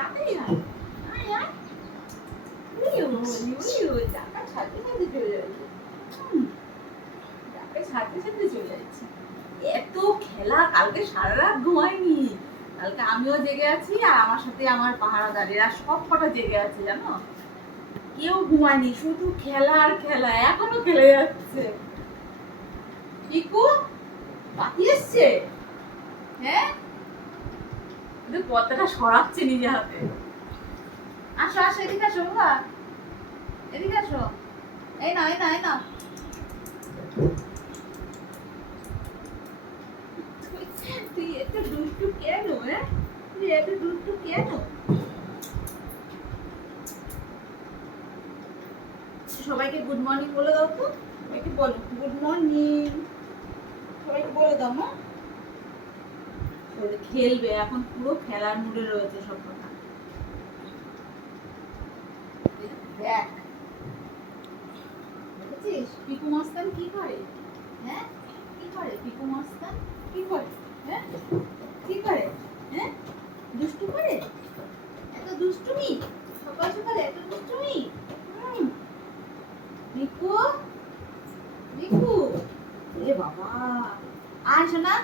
তাড়াতাড়ি আয়। আয় আয়। উইউ উইউ চাকা ছাড়তে ছাড়তে চলে যাচ্ছে। চাকা ছাড়তে ছাড়তে চলে যাচ্ছে। এত খেলা, কালকে সারা রাত ঘুমাইনি। কালকে আমিও জেগে আছি আর আমার সাথে আমার পাহারাদারেরা সব কটা জেগে আছে জানো। কেউ ঘুমায়নি, শুধু খেলা আর খেলা, এখনো খেলে যাচ্ছে। পিকু পাখি এসছে, হ্যাঁ কিন্তু পর্দাটা সরাচ্ছে নিজে হাতে। আসো আসো, এদিকে আসো বাবা, এদিকে আসো। এই না এই না এই না, তুই এত দুষ্টু কেন? হ্যাঁ তুই এত দুষ্টু কেন? সবাইকে গুড মর্নিং বলে দাও তো, সবাইকে বলো গুড মর্নিং, সবাইকে বলে দাও। মা খেলবে এখন, পুরো খেলার মুডে রয়েছে সব কথা। দেখ দেখেছিস পিকু মস্তান কি করে? হ্যাঁ কি করে পিকু মস্তান? কি করে? হ্যাঁ কি করে? হ্যাঁ দুষ্টু করে, এত দুষ্টুমি সকাল সকাল, এত দুষ্টুমি। রিকু রিকু, এ বাবা, আয় শোনা।